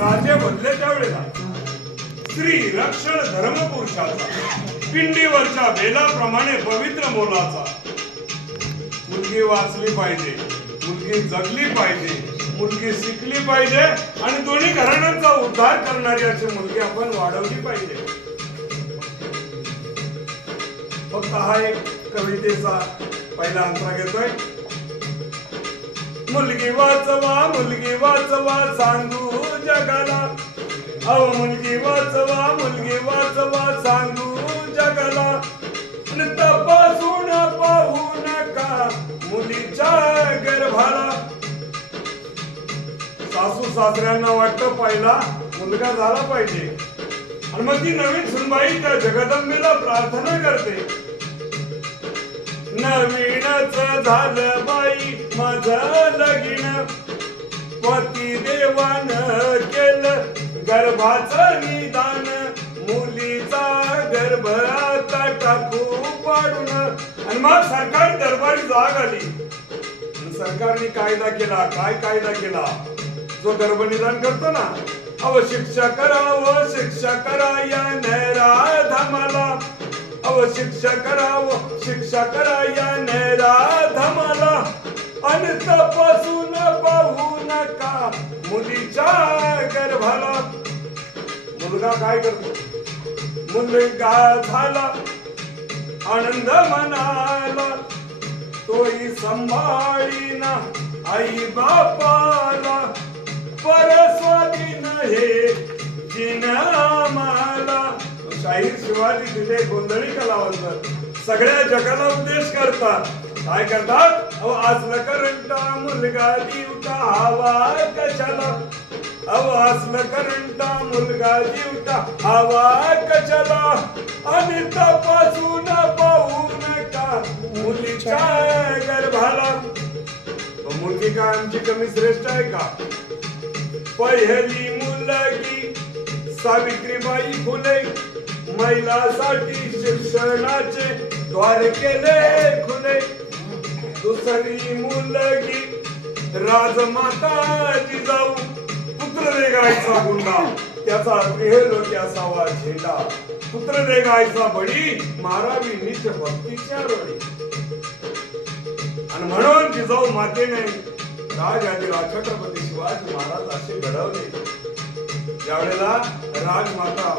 राजे बदले त्यावेळेला स्त्री रक्षण धर्मपुरुषाचा पिंडीवरच्या बेलाप्रमाणे पवित्र मोलाचा. मुलगी वाचली पाहिजे, मुलगी जगली पाहिजे, मुलगी शिकली पाहिजे आणि दोन्ही घराण्यांचा उद्धार करणारी अशी मुलगी आपण वाढवली पाहिजे. फक्त हा एक कवितेचा पहिला अंतरा घेतोय. मुलगी वाचवा सांगू जगाला, अहो मुलगी वाचवा सांगू जगाला. तपासून पाहू नका मुलीच्या गर्भाला. सासू सासऱ्यांना वाटतं पहिला मुलगा झाला पाहिजे आणि मग ती नवीन सुनबाई त्या जगदंबेला प्रार्थना करते. नवीनच झालं बाई माझं लगीन, पती देवान केलं गर्भाचं निदान. मुलीचा गर्भ आता टाकू पाडून. आणि मग सरकार दरबारी जाग आली. सरकारने कायदा केला. काय कायदा केला? जो गर्भनिदान करतो ना, अव शिक्षा करा या नराधमाला. अव शिक्षा करा या नराधमाला. आणि तपासून पाहू नका मुलीच्या गर्भाला. मुलगा काय करतो? मुलगा झाला आनंद मनाला, तोही संभाळीना आई बापाला. परस्वाधीन हे जिनामाला. शाहीर शिवाजी तिथे गोंधळी कलावंत सगळ्या जगाला उपदेश करतात. काय करतात? अहो असलं करंटा मुलगा दिवटा हवा कशाला. अहो असलं करंटा मुलगा दिवटा हवा कशाला. आणि तपासून पाहू नका मुलीच्या गर्भाला. मुलगी काय आमची कमी श्रेष्ठ आहे का? पहिली मुलगी सावित्रीबाई फुले महिलांसाठी शिक्षणाचे द्वार केले खुले. दुसरी मुलगी राजमाता जिजाऊ पुत्र दे गायचा गुंडा, त्याचा प्रिय असावा झेंडा. पुत्र दे गायचा बळी मारावी नीच भक्तीच्या रोळी. आणि म्हणून जिजाऊ मातेने राजआदिराज छत्रपती शिवाजी महाराज असे घडवले. ज्यावेळेला राजमाता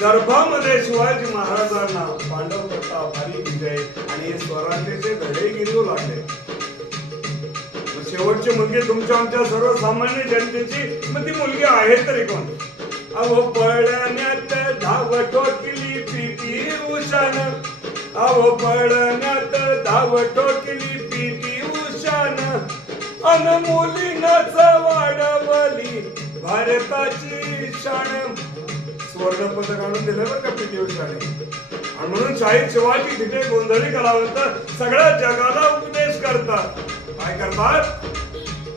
गर्भामध्ये शिवाजी महाराजांना पांडव प्रताप हरी विजय आणि स्वराज्याचे धडे गिरवू लागले. शेवटची मुलगी तुमच्या आमच्या सर्वसामान्य जनतेची, मग ती मुलगी आहे तरी कोण? अहो पळण्यात धाव ठोकली पीटी उषान. अहो पळण्यात धाव ठोकली पीटी उषान. अन मुलीनच वाढवली भारताची शान. स्वर्ण पदक आणून दिलं बरं का पीटी उषाने. आणि म्हणून शाहीर शिवाजी तिथे गोंधळी कलावंत सगळ्या जगाला उपदेश करतात. काय करतात?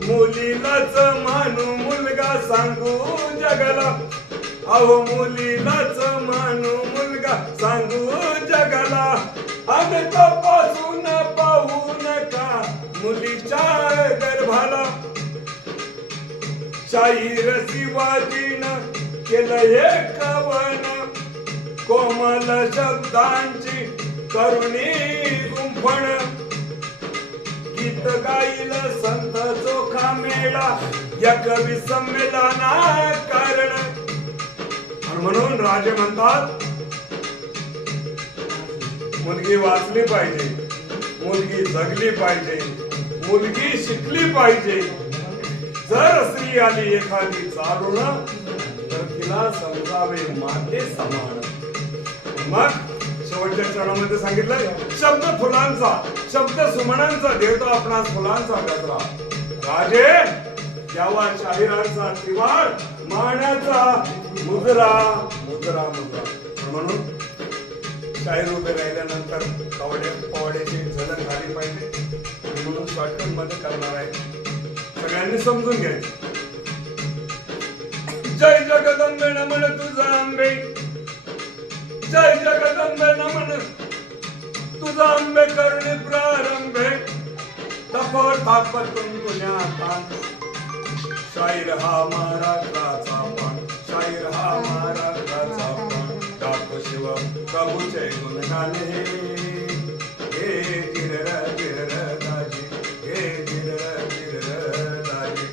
मुलीलाच मानू मुलगा सांगू जगाला. अहो मुलीलाच मानू मुलगा सांगू जगाला. आणि तपासून पाहू नका मुलीच्या गर्भाला. शाहीर शिवाजीनं केलं हे कवन, कोमल शब्दांची करुणी गुंफण. गीत गाईल संत चोखा मेळा या कवी संमेलना कारण. आणि म्हणून राजे म्हणतात मुलगी वाचली पाहिजे, मुलगी जगली पाहिजे, मुलगी शिकली पाहिजे. जर स्त्री आली एखादी चालून तर तिला समजावे माते समान. मग शेवटच्या चरणामध्ये सांगितलंय शब्द फुलांचा, शब्द सुमनांचा देवता आपणास फुलांचा गजरा. राजे द्यावा शाहिरांचा त्रिवार मानाचा मुजरा मुजरा मुजरा. म्हणून शाहीर उभे राहिल्यानंतर पवाड्याची झलक झाली पाहिजे. म्हणून शॉर्टकट मध्ये करणार आहे, सगळ्यांनी समजून घ्यायचं. जय जगदंबे नमन तुझा आंबे, जय जगदंबे नमन तुझा आंबे करणे प्रारंभे. तप तापतून तुझ्या शाहीर हा महाराष्ट्राचा पण, शाहीर हा महाराष्ट्राचा पण, गातो शिव प्रभूचे गुणगाने. हे जिरर जिरर दाजी, हे जिरर जिरर दाजी.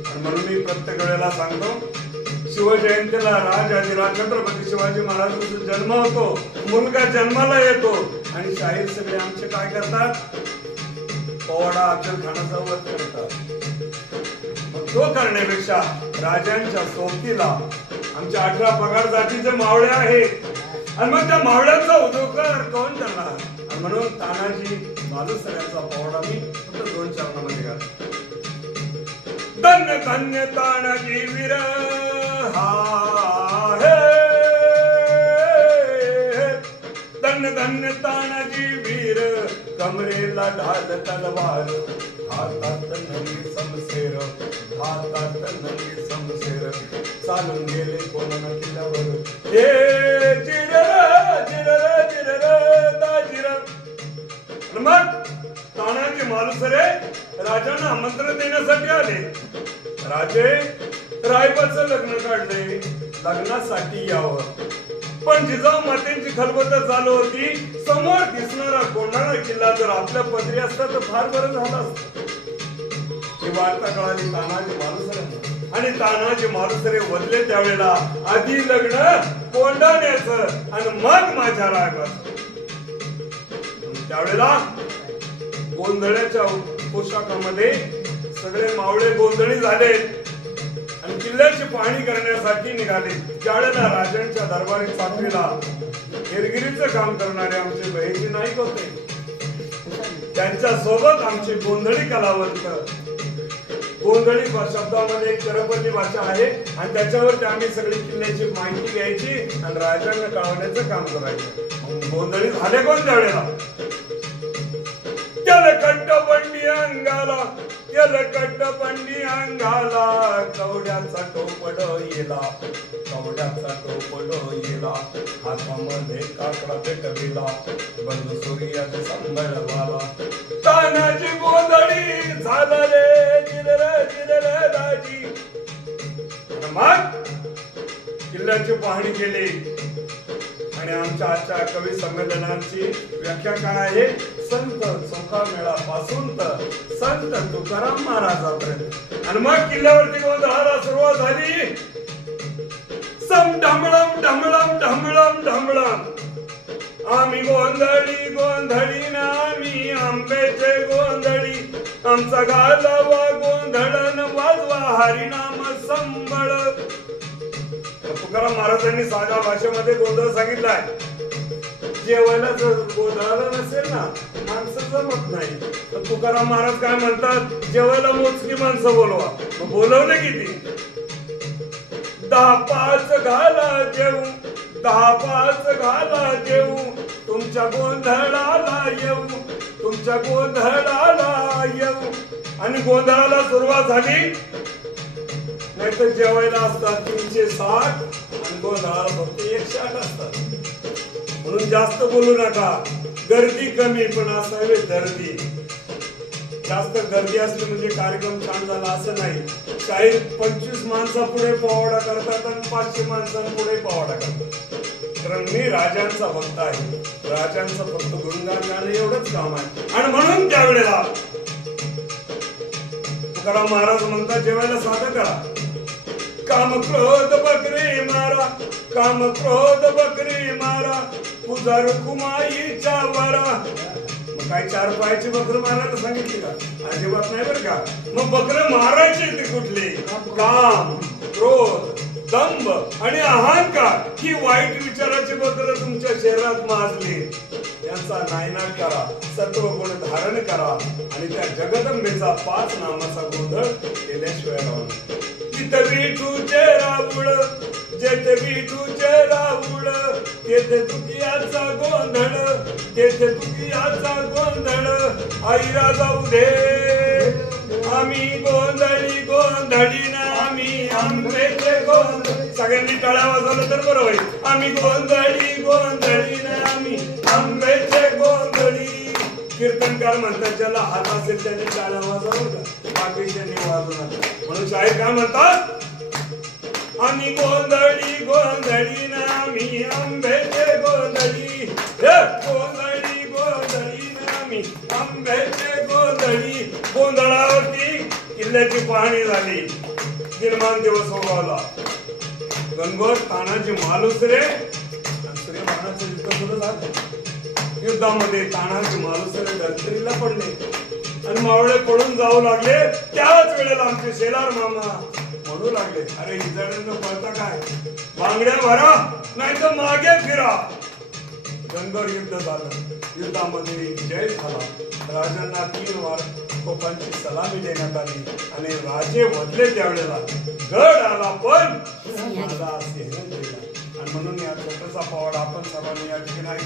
आणि म्हणून मी प्रत्येक वेळेला सांगतो, शिवजयंतीला राजाधिराज छत्रपती शिवाजी महाराजांचा जन्म होतो, मुलगा जन्माला येतो आणि शाहीर सगळे आमचे काय करतात, पोवाडा अफजल खानाचा वध करतात. मग तो करण्यापेक्षा राजांच्या सोबतीला आमच्या 18 पगार जातीचे मावळे आहेत आणि मग त्या मावळ्यांचा उदोकर कोण करणार. आणि म्हणून तानाजी मालुसऱ्यांचा पोवाडा मी फक्त 2 चरणामध्ये घालतो. धन्य धन्य तानाजी वीर हा हे, धन्य धन्य तानाजी वीर, कमरेला ढाल तलवार, हातात नवी समशेर, हातात नवी समशेर, चालून गेले कोणा किल्ल्यावर. हे जिरर जिरर जिरर दाजिर. मग तानाजी मालुसरे राजांना आमंत्रण देण्यासाठी आले. राजे रायबाचं लग्न काढले, लग्नासाठी यावं. पण जिजाऊ मातेंची खलबत चालू होती. समोर दिसणारा कोंढाणा किल्ला जर आपल्या पदरी असता तर फार बरं झालं असतं. ही वार्ता कळाली तानाजी मालुसरे आणि तानाजी मालुसरे वदले त्यावेळेला आधी लग्न कोंढाण्याचं आणि मग माझ्या रायबाचं. त्यावेळेला गोंधळ्याच्या पोशाखामध्ये सगळे मावळे गोंधळी झाले आणि किल्ल्याची पाहणी करण्यासाठी निघाले. ज्यावेळेला राजांच्या दरबारी चाकरीला हेरगिरीचं काम करणारे आमचे बहिणी नाईक होते, त्यांच्या सोबत आमचे गोंधळी कलावंत. गोंधळी शब्दामध्ये एक करपल्ली भाषा आहे आणि त्याच्यावर आम्ही सगळी किल्ल्याची माहिती घ्यायची आणि राजांना कळवण्याचं काम करायचं. गोंधळी झाले कोण त्यावेळेला, कट्टबंडी अंगाला, कट्टबंडी अंगाला, कवड्याचा टोपड येला, कवड्याचा टोपड येला, हातामध्ये काकडा पेटविला, बंधू सूर्याचे संभळवाला. तानाजी गोंधळी झाला रे जिरर जिरर दाजी. मग किल्ल्याची पाहणी केली आणि आमच्या आजच्या कवी संमेलनाची व्याख्या काय आहे, संत चोखामेळा पासून तर संत तुकाराम महाराजांपर्यंत. आणि मग किल्ल्यावरती गोंधळाला सुरुवात झाली. सम ढमळम ढमळम ढमळम ढमळम, आम्ही गोंधळी गोंधळी ना आम्ही आंब्याचे गोंधळी, आमचा गालावा गोंधळन वाजवा हरिनाम संबळ. तुकाराम महाराजांनी साध्या भाषेमध्ये गोंधळ सांगितलाय. जेवायला जर गोंधळाला नसेल ना माणसं जमत नाही, तर तुकाराम महाराज काय म्हणतात, जेवायला मोजकी माणसं बोलवा. मग बोलवले किती, 10-5 घाला जेऊ, 10-5 घाला जेऊ, तुमच्या गोंधळाला येऊ, तुमच्या गोंधळाला येऊ. आणि गोंधळाला सुरुवात झाली. नाही तर जेवायला असतात 360 आणि गोंधळाला फक्त 160 असतात. म्हणून जास्त बोलू नका, गर्दी कमी पण असावे दर्दी. जास्त गर्दी असली म्हणजे कार्यक्रम छान झाला असं नाही. शाहीर 25 माणसा पुढे पोवाडा करतात आणि 500 माणसांपुढे पोवाडा करतात. कारण मी राजांचा भक्त आहे, राजांचं फक्त गुणगान गाणं एवढंच काम आहे. आणि म्हणून त्यावेळेला तुकाराम महाराज म्हणतात, जेवायला साधं करा. काम क्रोध बकरी मारा, काम क्रोध बकरी मारा, तुझा रुकुमाईच्या वरा. मग काय 4 पायाची बकर मारायला सांगितली का, अजिबात नाही बरं का. मग बकर मारायचे ते कुठले, काम क्रोध दंभ आणि अहंकार ही वाईट विचाराची बकर तुमच्या शरीरात माजली. यांचा नायनाट करा, सत्व गुण धारण करा आणि त्या जगदंबेचा 5 नामाचा गोंधळ केल्याशिवाय राहू. तिथं विठूचे राऊळ, जेथे विठूचे राऊळ, तेथे तुकियाचा गोंधळ, तेथे तुकियाचा गोंधळ. आईरा जाऊ दे आम्ही गोंधळी गोंधळी ना आम्ही आंब्याचे गोंधळ. सगळ्यांनी टाळ्या वाजवलं तर बरं होईल. आम्ही गोंधळी गोंधळी ना आम्ही आंब्याचे गोंधळी. कीर्तनकार म्हणतात ज्याला हात असेल त्याने टाळ्या वाजवलं का. बाकीच्यांनी वाजू नका. म्हणून शाहीर काय म्हणतात, आम्ही गोंधळी गोंधळी ना मी आंब्याचे गोंधळी, गोंधळी गोंधळी ना मी आंब्याचे गोंधळी. गोंधळावरती किल्ल्याची पाहणी झाली. दिनमान दिवस उगवला. गणगोत तानाजी मालुसरे आणि सूर्यमानाचं युद्ध सुरू झालं. युद्धामध्ये तानाजी मालुसरे गडकरीला पडले आणि मावळे पडून जाऊ लागले. त्याच वेळेला आमचे शेलार मामा म्हणू लागले, अरे इजाड्यांना पळता काय, बांगड्या भरा नाही तर मागे फिरा. गणगोर युद्ध झालं. युद्धामध्ये जय झाला. राजांना 3 वार तोफांची सलामी देण्यात आली आणि राजे बदले त्यावेळेला गड आला पण मला असे आणि म्हणून या छोटासा पवाडा आपण सर्वांनी या ठिकाणी ऐकला.